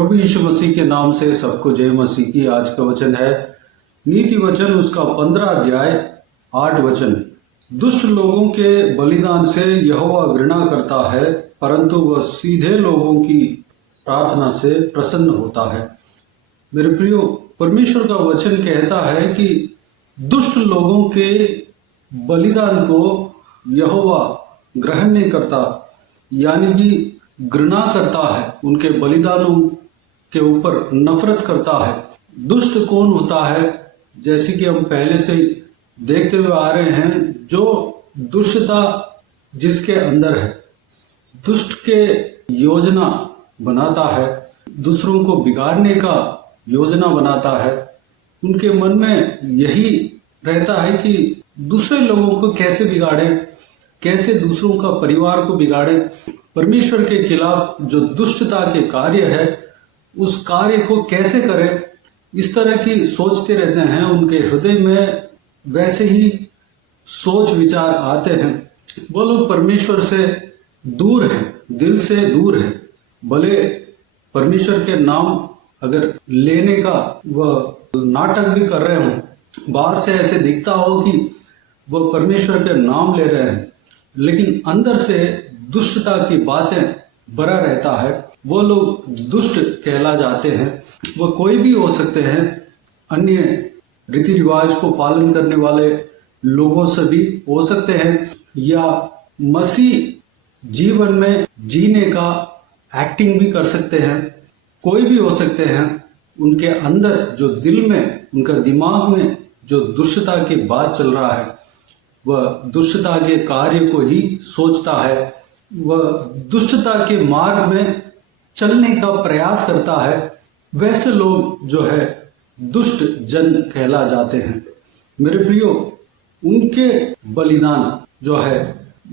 प्रभु यीशु मसीह के नाम से सबको जय मसीह की। आज का वचन है नीति वचन उसका 15 अध्याय 8 वचन। दुष्ट लोगों के बलिदान से यहोवा घृणा करता है, परंतु वह सीधे लोगों की प्रार्थना से प्रसन्न होता है। मेरे प्रियो, परमेश्वर का वचन कहता है कि दुष्ट लोगों के बलिदान को यहोवा ग्रहण नहीं करता, यानी कि घृणा करता है, उनके बलिदानों के ऊपर नफरत करता है। दुष्ट कौन होता है? जैसे कि हम पहले से देखते हुए आ रहे हैं, जो दुष्टता जिसके अंदर है, दुष्ट के योजना बनाता है, दूसरों को बिगाड़ने का योजना बनाता है। उनके मन में यही रहता है कि दूसरे लोगों को कैसे बिगाड़े, कैसे दूसरों का परिवार को बिगाड़े। परमेश्वर के खिलाफ जो दुष्टता के कार्य है, उस कार्य को कैसे करें, इस तरह की सोचते रहते हैं। उनके हृदय में वैसे ही सोच विचार आते हैं। वो लोग परमेश्वर से दूर हैं, दिल से दूर हैं। भले परमेश्वर के नाम अगर लेने का वह नाटक भी कर रहे हों, बाहर से ऐसे दिखता हो कि वह परमेश्वर के नाम ले रहे हैं, लेकिन अंदर से दुष्टता की बातें भरा रहता है, वो लोग दुष्ट कहला जाते हैं। वह कोई भी हो सकते हैं, अन्य रीति रिवाज को पालन करने वाले लोगों से भी हो सकते हैं, या मसीह जीवन में जीने का एक्टिंग भी कर सकते हैं। कोई भी हो सकते हैं। उनके अंदर जो दिल में, उनका दिमाग में जो दुष्टता की बात चल रहा है, वह दुष्टता के कार्य को ही सोचता है, वह दुष्टता के मार्ग में चलने का प्रयास करता है। वैसे लोग जो है दुष्ट जन कहला जाते हैं। मेरे प्रियो, उनके बलिदान जो है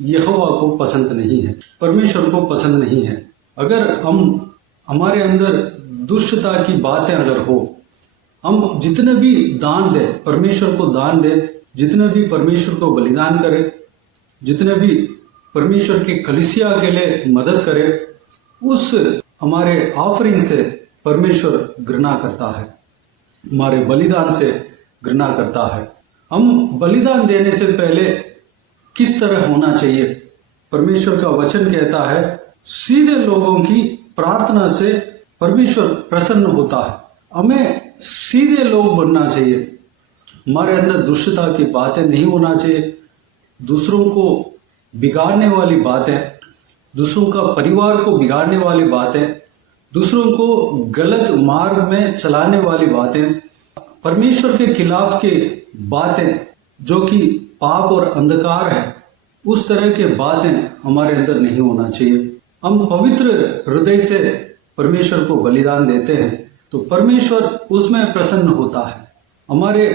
यहोवा को पसंद नहीं है, परमेश्वर को पसंद नहीं है। अगर हमारे अंदर दुष्टता की बातें अगर हो, हम जितने भी दान दे, परमेश्वर को दान दे, जितने भी परमेश्वर को बलिदान करे, जितने भी परमेश्वर के कलीसिया के लिए मदद करे, उस हमारे ऑफरिंग से परमेश्वर घृणा करता है, हमारे बलिदान से घृणा करता है। हम बलिदान देने से पहले किस तरह होना चाहिए? परमेश्वर का वचन कहता है सीधे लोगों की प्रार्थना से परमेश्वर प्रसन्न होता है। हमें सीधे लोग बनना चाहिए। हमारे अंदर दुष्टता की बातें नहीं होना चाहिए, दूसरों को बिगाड़ने वाली बातें, दूसरों का परिवार को बिगाड़ने वाली बातें, दूसरों को गलत मार्ग में चलाने वाली बातें, परमेश्वर के खिलाफ की बातें जो कि पाप और अंधकार है, उस तरह के बातें हमारे अंदर नहीं होना चाहिए। हम पवित्र हृदय से परमेश्वर को बलिदान देते हैं तो परमेश्वर उसमें प्रसन्न होता है। हमारे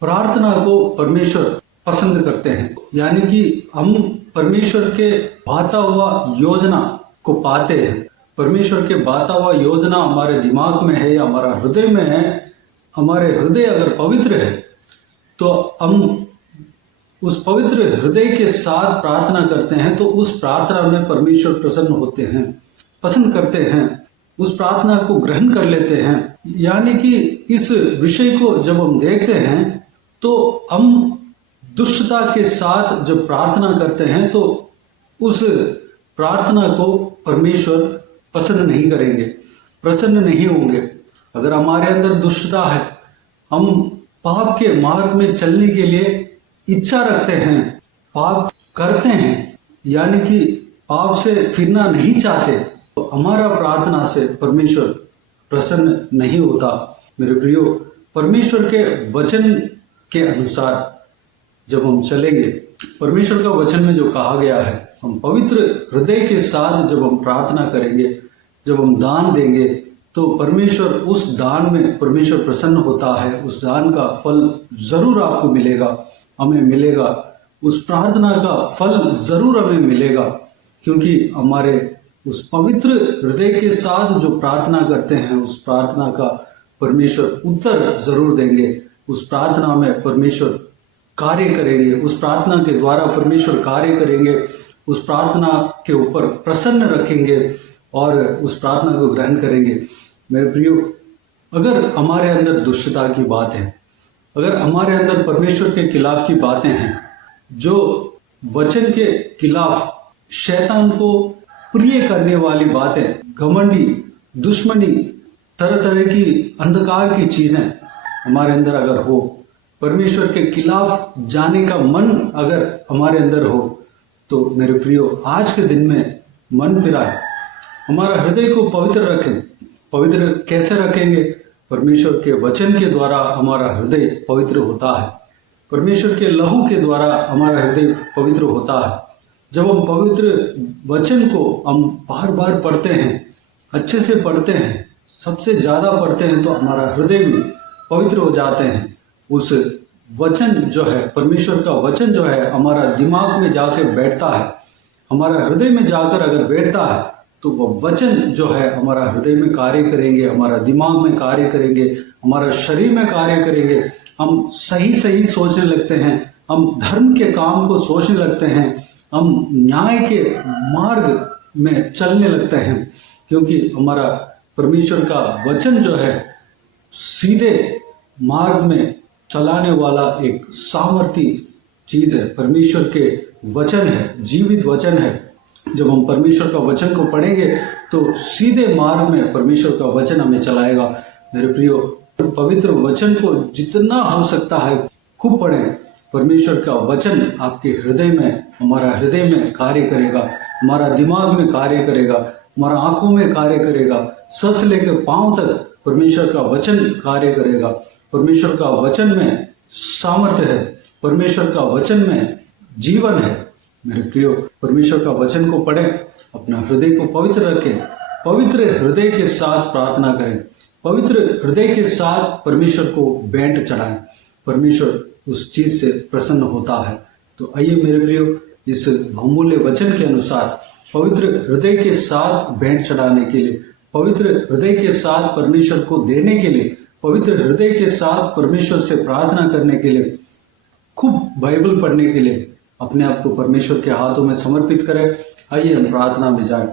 प्रार्थना को परमेश्वर पसंद करते हैं, यानी कि हम परमेश्वर के बाता हुआ योजना को पाते हैं। परमेश्वर के बाता हुआ योजना हमारे दिमाग में है या हमारा हृदय में है। हमारे हृदय अगर पवित्र है तो हम उस पवित्र हृदय के साथ प्रार्थना करते हैं, तो उस प्रार्थना में परमेश्वर प्रसन्न होते हैं, पसंद करते हैं, उस प्रार्थना को ग्रहण कर लेते हैं। यानी कि इस विषय को जब हम देखते हैं तो हम दुष्टता के साथ जब प्रार्थना करते हैं तो उस प्रार्थना को परमेश्वर पसंद नहीं करेंगे, प्रसन्न नहीं होंगे। अगर हमारे अंदर दुष्टता है, हम पाप के मार्ग में चलने के लिए इच्छा रखते हैं, पाप करते हैं, यानी कि पाप से फिरना नहीं चाहते, तो हमारा प्रार्थना से परमेश्वर प्रसन्न नहीं होता। मेरे प्रियो, परमेश्वर के वचन के अनुसार जब हम चलेंगे, परमेश्वर का वचन में जो कहा गया है, हम पवित्र हृदय के साथ जब हम प्रार्थना करेंगे, जब हम दान देंगे, तो परमेश्वर उस दान में परमेश्वर प्रसन्न होता है। उस दान का फल जरूर आपको मिलेगा, हमें मिलेगा। उस प्रार्थना का फल जरूर हमें मिलेगा, क्योंकि हमारे उस पवित्र हृदय के साथ जो प्रार्थना करते हैं, उस प्रार्थना का परमेश्वर उत्तर जरूर देंगे। उस प्रार्थना में परमेश्वर कार्य करेंगे, उस प्रार्थना के द्वारा परमेश्वर कार्य करेंगे, उस प्रार्थना के ऊपर प्रसन्न रखेंगे और उस प्रार्थना को ग्रहण करेंगे। मेरे प्रियो, अगर हमारे अंदर दुष्टता की बात है, अगर हमारे अंदर परमेश्वर के खिलाफ की बातें हैं, जो वचन के खिलाफ शैतान को प्रिय करने वाली बातें, घमंडी, दुश्मनी, तरह तरह की अंधकार की चीजें हमारे अंदर अगर हो, परमेश्वर के खिलाफ जाने का मन अगर हमारे अंदर हो, तो मेरे प्रियो आज के दिन में मन फिराए, हमारा हृदय को पवित्र रखें। पवित्र कैसे रखेंगे? परमेश्वर के वचन के द्वारा हमारा हृदय पवित्र होता है, परमेश्वर के लहू के द्वारा हमारा हृदय पवित्र होता है। जब हम पवित्र वचन को हम बार बार पढ़ते हैं, अच्छे से पढ़ते हैं, सबसे ज्यादा पढ़ते हैं, तो हमारा हृदय भी पवित्र हो जाते हैं। उस वचन जो है, परमेश्वर का वचन जो है, हमारा दिमाग में जाकर बैठता है, हमारा हृदय में जाकर अगर बैठता है, तो वह वचन जो है हमारा हृदय में कार्य करेंगे, हमारा दिमाग में कार्य करेंगे, हमारा शरीर में कार्य करेंगे। हम सही सही सोचने लगते हैं, हम धर्म के काम को सोचने लगते हैं, हम न्याय के मार्ग में चलने लगते हैं, क्योंकि हमारा परमेश्वर का वचन जो है सीधे मार्ग में चलाने वाला एक सामर्थी चीज है। परमेश्वर के वचन है, जीवित वचन है। जब हम परमेश्वर का वचन को पढ़ेंगे तो सीधे मार्ग में परमेश्वर का वचन हमें चलाएगा। मेरे प्रियो, पवित्र वचन को जितना हो सकता है खूब पढ़ें। परमेश्वर का वचन आपके हृदय में, हमारा हृदय में कार्य करेगा, हमारा दिमाग में कार्य करेगा, हमारा आंखों में कार्य करेगा, सर से लेकर पांव तक परमेश्वर का वचन कार्य करेगा। परमेश्वर का वचन में सामर्थ्य है, परमेश्वर का वचन में जीवन है। मेरे प्रियो, परमेश्वर का वचन को पढ़ें, अपना हृदय को पवित्र रखें, पवित्र हृदय के साथ प्रार्थना करें, पवित्र हृदय के साथ परमेश्वर को भेंट चढ़ाएं। परमेश्वर उस चीज से प्रसन्न होता है। तो आइए मेरे प्रियो, इस बहुमूल्य वचन के अनुसार पवित्र हृदय के साथ भेंट चढ़ाने के लिए, पवित्र हृदय के साथ परमेश्वर को देने के लिए, पवित्र हृदय के साथ परमेश्वर से प्रार्थना करने के लिए, खूब बाइबल पढ़ने के लिए अपने आप को परमेश्वर के हाथों में समर्पित करें। आइए हम प्रार्थना में जाएं।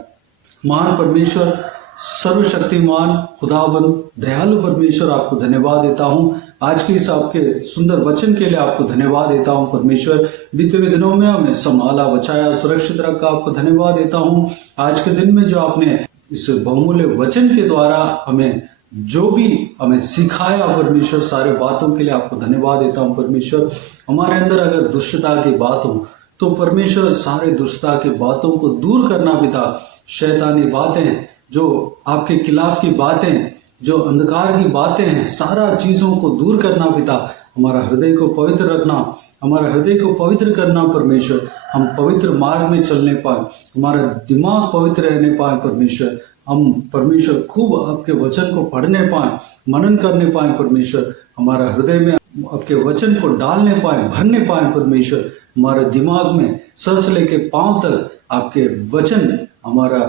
महान परमेश्वर, सर्वशक्तिमान खुदाबंद, दयालु परमेश्वर, आपको धन्यवाद देता हूँ आज के इस आपके सुंदर वचन के लिए। आपको धन्यवाद देता हूँ परमेश्वर, बीते हुए दिनों में हमें संभाला, बचाया, सुरक्षित रखा। आपको धन्यवाद देता हूँ आज के दिन में जो आपने इस बहुमूल्य वचन के द्वारा हमें जो भी हमें सिखाया परमेश्वर, सारे बातों के लिए आपको धन्यवाद देता हूँ परमेश्वर। हमारे अंदर अगर दुष्टता की बात हो तो परमेश्वर सारे दुष्टता की बातों को दूर करना पिता, शैतानी बातें, जो आपके खिलाफ की बातें, जो अंधकार की बातें हैं, सारा चीजों को दूर करना पिता। हमारा हृदय को पवित्र रखना, हमारा हृदय को पवित्र करना परमेश्वर। हम पवित्र मार्ग में चलने पाए, हमारा दिमाग पवित्र रहने पाए परमेश्वर। हम परमेश्वर खूब आपके वचन को पढ़ने पाए, मनन करने पाए परमेश्वर। हमारा हृदय में आपके वचन को डालने पाए, भरने पाए परमेश्वर। हमारे दिमाग में सर से लेके पांव तक आपके वचन हमारा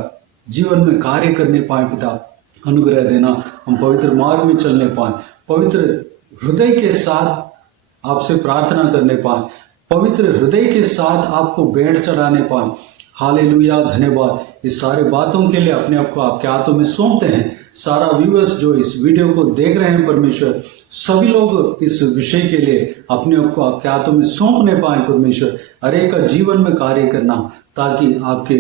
जीवन में कार्य करने पाए पिता। अनुग्रह देना, हम पवित्र मार्ग में चलने पाए, पवित्र हृदय के साथ आपसे प्रार्थना करने पाए, पवित्र हृदय के साथ आपको भेंट चढ़ाने पाए। हालेलुया, धन्यवाद। इस सारे बातों के लिए अपने आप को आपके हाथों में सौंपते हैं। सारा व्यूअर्स जो इस वीडियो को देख रहे हैं परमेश्वर, सभी लोग इस विषय के लिए अपने आप को आपके हाथों में सौंपने पाए परमेश्वर। हर एक का जीवन में कार्य करना, ताकि आपके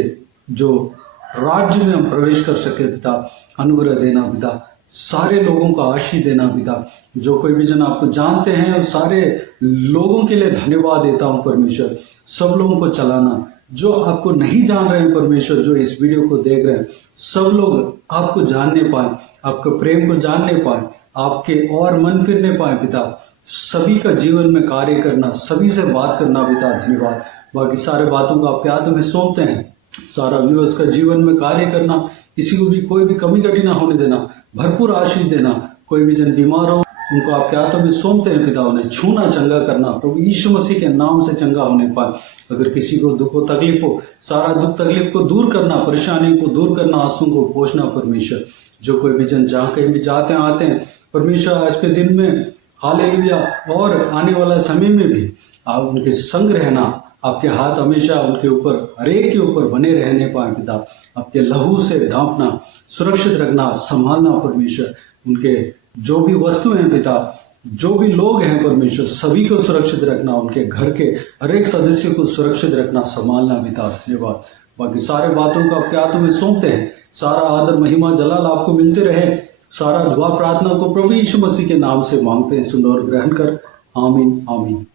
जो राज्य में हम प्रवेश कर सके पिता। अनुग्रह देना पिता, सारे लोगों को आशीष देना पिता। जो कोई भी जन आपको जानते हैं, उस सारे लोगों के लिए धन्यवाद देता हूं परमेश्वर। सब लोगों को चलाना, जो आपको नहीं जान रहे हैं परमेश्वर, जो इस वीडियो को देख रहे हैं, सब लोग आपको जानने पाए, आपके प्रेम को जानने पाए, आपके और मन फिरने पाए पिता। सभी का जीवन में कार्य करना, सभी से बात करना पिता। धन्यवाद। बाकी सारे बातों को आपके हाथों में सौंपते हैं। सारा व्यूअर्स का जीवन में कार्य करना, किसी को भी कोई भी कमी कटी ना होने देना, भरपूर आशीष देना। कोई भी जन बीमार हो, उनको आपके हाथों में सौंपते हैं पिता। उन्हें छूना, चंगा करना, प्रभु यीशु मसीह के नाम से चंगा होने पाए। अगर किसी को दुख हो, तकलीफ हो, सारा दुख तकलीफ को दूर करना, परेशानी को दूर करना, आंसू को पोंछना परमेश्वर। जो कोई भी जन जहाँ कहीं भी जाते हैं आते हैं परमेश्वर, आज के दिन में हालेलुया और आने वाला समय में भी आप उनके संग रहना, आपके हाथ हमेशा उनके ऊपर, हर एक के ऊपर बने रहने पाए पिता। आपके लहू से ढांपना, सुरक्षित रखना, संभालना परमेश्वर। उनके जो भी वस्तु हैं पिता, जो भी लोग हैं परमेश्वर, सभी को सुरक्षित रखना, उनके घर के हर एक सदस्य को सुरक्षित रखना, संभालना पिता। धन्यवाद। बाकी सारे बातों को आपके हाथों में सौंपते हैं। सारा आदर, महिमा, जलाल आपको मिलते रहे। सारा दुआ प्रार्थना को प्रभु यीशु मसीह के नाम से मांगते हैं, सुन और ग्रहण कर। आमीन आमीन।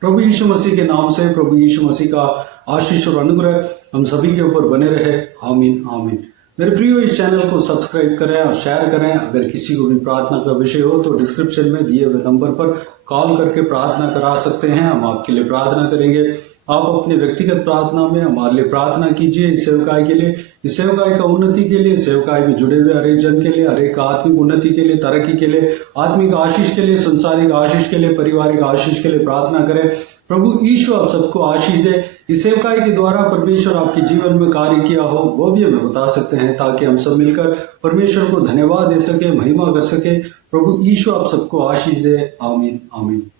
प्रभु यीशु मसीह के नाम से प्रभु यीशु मसीह का आशीष और अनुग्रह हम सभी के ऊपर बने रहे। आमीन आमीन। मेरे प्रियो, इस चैनल को सब्सक्राइब करें और शेयर करें। अगर किसी को भी प्रार्थना का विषय हो तो डिस्क्रिप्शन में दिए हुए नंबर पर कॉल करके प्रार्थना करा सकते हैं। हम आपके लिए प्रार्थना करेंगे। आप अपने व्यक्तिगत प्रार्थना में हमारे लिए प्रार्थना कीजिए, इस सेवकाई के लिए, इस सेवकाई का उन्नति के लिए, सेवकाई में जुड़े हुए हरेक जन के लिए, हरेक आत्मिक उन्नति के लिए, तरक्की के लिए, आत्मिक आशीष के लिए, संसारिक आशीष के लिए, पारिवारिक आशीष के लिए प्रार्थना करें। प्रभु ईश्वर आप सबको आशीष दे। इस सेवकाई के द्वारा परमेश्वर आपके जीवन में कार्य किया हो वो भी हमें बता सकते हैं, ताकि हम सब मिलकर परमेश्वर को धन्यवाद दे सके, महिमा कर सके। प्रभु ईश्वर आप सबको आशीष दे। आमीन आमीन।